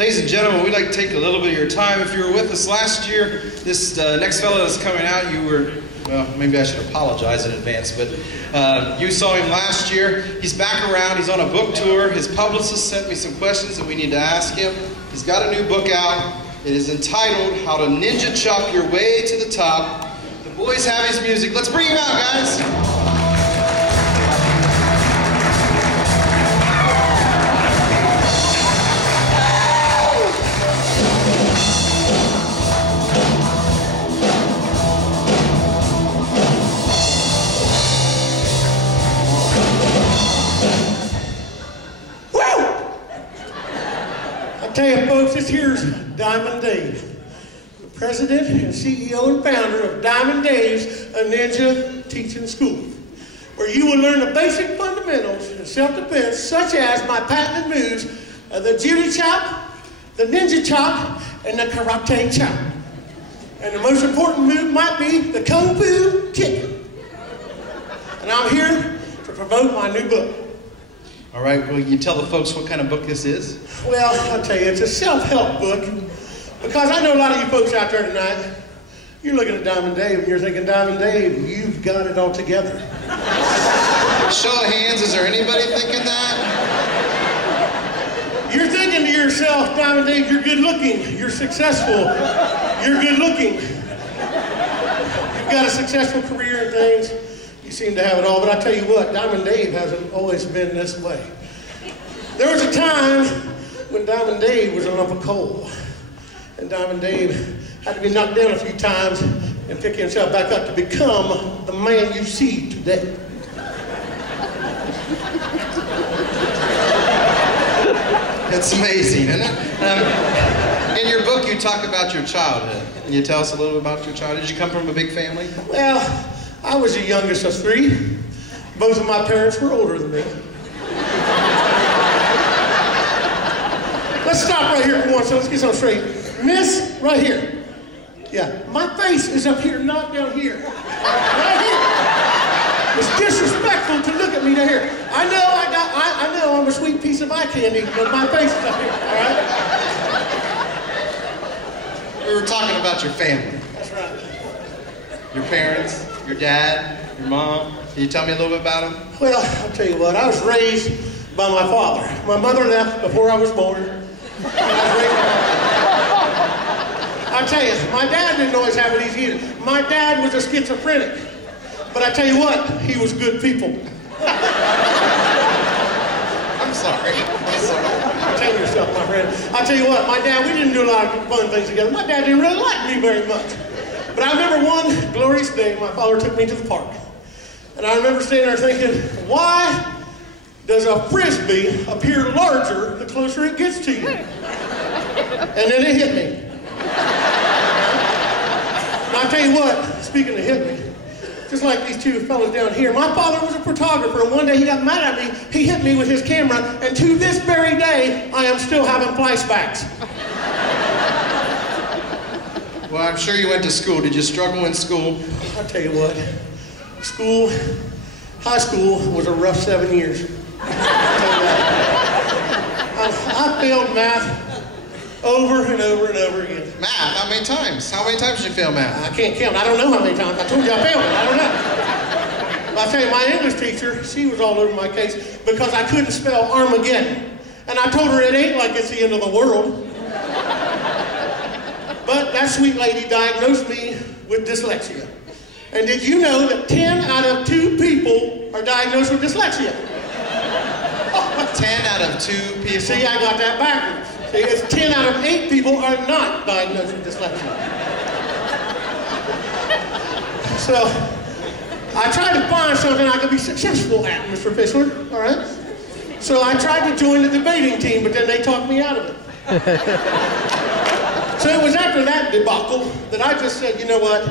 Ladies and gentlemen, we'd like to take a little bit of your time. If you were with us last year, this next fellow that's coming out, you were, well, maybe I should apologize in advance, but you saw him last year. He's back around. He's on a book tour. His publicist sent me some questions that we need to ask him. He's got a new book out. It is entitled, How to Ninja Chop Your Way to the Top. The boys have his music. Let's bring him out, guys. I tell you folks, this here's Diamond Dave, the president and CEO and founder of Diamond Dave's a Ninja Teaching School, where you will learn the basic fundamentals of self-defense, such as my patented moves, the Judy Chop, the Ninja Chop, and the Karate Chop. And the most important move might be the Kung Fu Kick. And I'm here to promote my new book. All right, will you tell the folks what kind of book this is? Well, I'll tell you, it's a self-help book, because I know a lot of you folks out there tonight, you're looking at Diamond Dave and you're thinking, Diamond Dave, you've got it all together. Show of hands, is there anybody thinking that? You're thinking to yourself, Diamond Dave, you're good looking, you're successful, you're good looking. You've got a successful career and things. You seem to have it all, but I tell you what, Diamond Dave hasn't always been this way. There was a time when Diamond Dave was a lump of coal, and Diamond Dave had to be knocked down a few times and pick himself back up to become the man you see today. It's amazing, isn't it? In your book, you talk about your childhood. Can you tell us a little bit about your childhood? Did you come from a big family? Well, I was the youngest of three. Both of my parents were older than me. Let's stop right here for once, so let's get something straight. Miss, right here. Yeah, my face is up here, not down here. Right here. It's disrespectful to look at me down here. I know I'm a sweet piece of eye candy, but my face is up here, all right? We were talking about your family. That's right. Your parents, your dad, your mom. Can you tell me a little bit about them? Well, I'll tell you what, I was raised by my father. My mother left before I was born. I tell you, my dad didn't always have it easy either. My dad was a schizophrenic. But I tell you what, he was good people. I'm sorry. Tell yourself, my friend. I tell you what, my dad, we didn't do a lot of fun things together. My dad didn't really like me very much. But I remember one glorious day, my father took me to the park. And I remember standing there thinking, why does a Frisbee appear larger the closer it gets to you? And then it hit me. And I'll tell you what, speaking of hit me, just like these two fellas down here, my father was a photographer, and one day he got mad at me, he hit me with his camera, and to this very day, I am still having flashbacks. Well, I'm sure you went to school. Did you struggle in school? I'll tell you what, high school was a rough 7 years. I failed math over and over and over again. Math? How many times? How many times did you fail math? I can't count. I don't know how many times. I told you I failed it. I don't know. But I'll tell you, my English teacher, she was all over my case because I couldn't spell Armageddon. And I told her it ain't like it's the end of the world. But that sweet lady diagnosed me with dyslexia. And did you know that 10 out of 2 people are diagnosed with dyslexia? 10 out of 2 people? See, I got that backwards. See, it's 10 out of 8 people are not diagnosed with dyslexia. So, I tried to find something I could be successful at, Mr. Fishler, all right? So I tried to join the debating team, but then they talked me out of it. So it was after that debacle that I just said, you know what,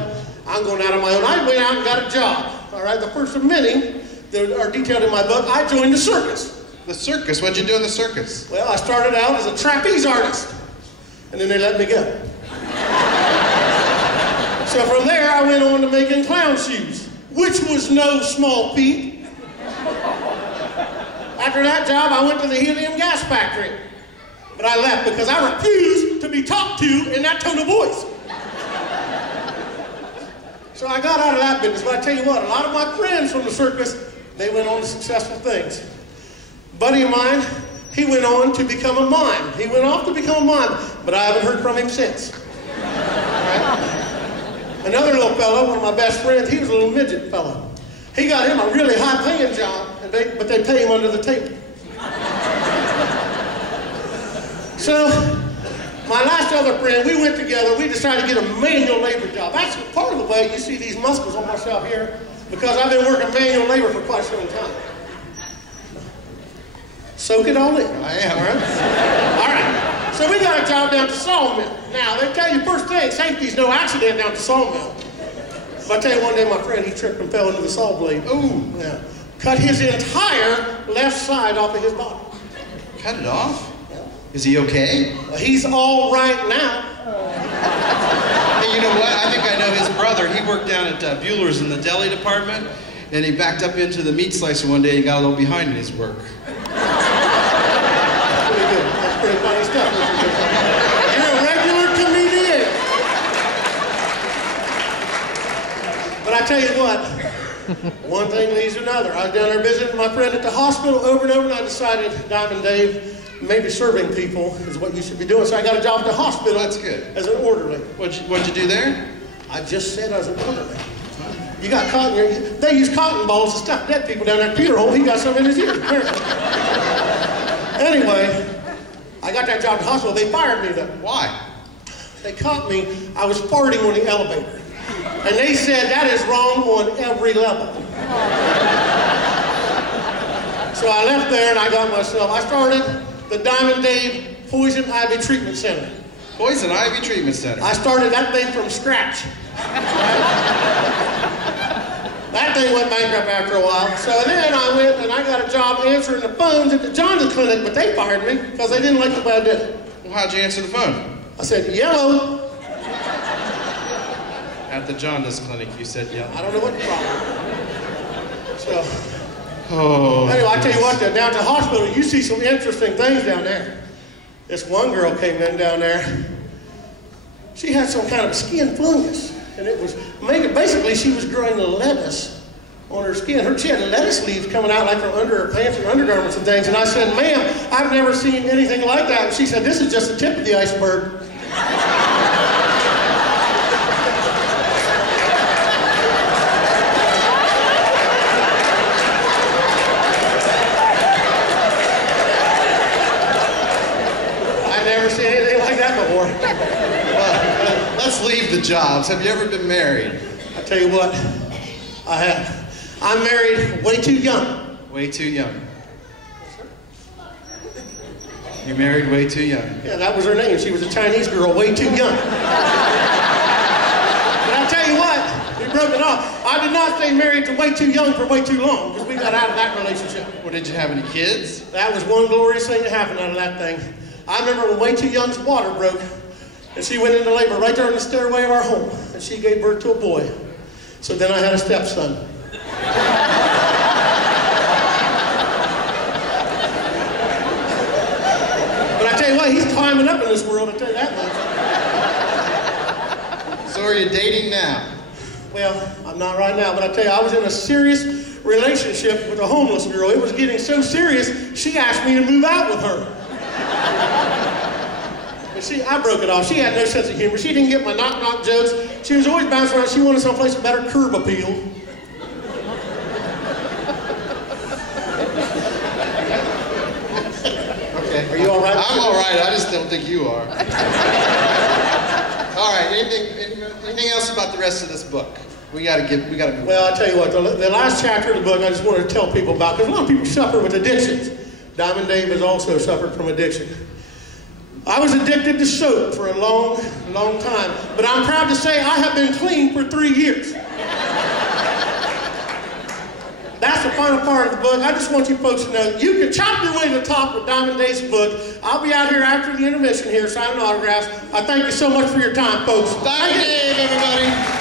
I'm going out on my own. I went out and got a job, all right? The first of many that are detailed in my book, I joined the circus. The circus? What'd you do in the circus? Well, I started out as a trapeze artist, and then they let me go. So from there, I went on to making clown shoes, which was no small feat. After that job, I went to the helium gas factory. but I left because I refused to be talked to in that tone of voice. So I got out of that business, but I tell you what, a lot of my friends from the circus, they went on to successful things. A buddy of mine, he went on to become a mime. He went off to become a mime, but I haven't heard from him since. Right? Another little fellow, one of my best friends, he was a little midget fellow. He got him a really high-paying job, but they pay him under the table. So, my last other friend, we went together, we decided to get a manual labor job. That's part of the way you see these muscles on myself here, because I've been working manual labor for quite some time. Soak it all in. I am. All right? All right. So we got a job down at the sawmill. Now, they tell you first thing, safety's no accident down at the sawmill. But I tell you one day, my friend, he tripped and fell into the saw blade. Ooh. Yeah. Cut his entire left side off of his body. Cut it off? Is he okay? Well, he's all right now. Hey, you know what? I think I know his brother. He worked down at Bueller's in the deli department, and he backed up into the meat slicer one day and got a little behind in his work. That's pretty good. That's pretty funny stuff. You're a regular comedian. But I tell you what, one thing leads to another. I was down there visiting my friend at the hospital over and over, and I decided, Diamond Dave, maybe serving people is what you should be doing. So I got a job at the hospital. That's good. As an orderly. What'd you do there? I just said I was an orderly. You got cotton here. They use cotton balls to stuff dead people down that Peter hole. He got some in his ear, apparently. Anyway, I got that job at the hospital. They fired me though. Why? They caught me. I was farting on the elevator. And they said that is wrong on every level. So I left there and I got myself, I started the Diamond Dave Poison Ivy Treatment Center. Poison Ivy Treatment Center. I started that thing from scratch. That thing went bankrupt after a while. So then I went and I got a job answering the phones at the Jaundice Clinic, but they fired me because they didn't like the way I did it. Well, how'd you answer the phone? I said, yellow. At the Jaundice Clinic, you said yellow. I don't know what the problem was. So, anyway, I tell you what, down at the hospital, you see some interesting things down there. This one girl came in down there. She had some kind of skin fungus. And it was, basically she was growing lettuce on her skin. She had lettuce leaves coming out like from under her pants and undergarments and things. And I said, ma'am, I've never seen anything like that. And she said, this is just the tip of the iceberg. I've never seen anything like that before. Well, let's leave the jobs. Have you ever been married? I tell you what, I have. I'm married way too young. Way too young. You married way too young. Yeah, that was her name. She was a Chinese girl, way too young. But I'll tell you what, we broke it off. I did not stay married to way too young for way too long, because we got out of that relationship. Well, did you have any kids? That was one glorious thing that happened out of that thing. I remember when way too young's water broke, and she went into labor right there in the stairway of our home, and she gave birth to a boy. So then I had a stepson. But I tell you what, he's climbing up in this world, I tell you that much. So are you dating now? Well, I'm not right now, but I tell you, I was in a serious relationship with a homeless girl. It was getting so serious, she asked me to move out with her. But see, I broke it off. She had no sense of humor. She didn't get my knock-knock jokes. She was always bouncing around. She wanted someplace with better curb appeal. Okay. Are you all right? I'm all right. I just don't think you are. All right. Anything else about the rest of this book? We gotta move Well, on. I tell you what, the last chapter of the book I just wanted to tell people about, because a lot of people suffer with addictions. Diamond Dave has also suffered from addiction. I was addicted to soap for a long, long time, but I'm proud to say I have been clean for 3 years. That's the final part of the book. I just want you folks to know, you can chop your way to the top with Diamond Dave's book. I'll be out here after the intermission here signing autographs. I thank you so much for your time, folks. Diamond Dave, everybody.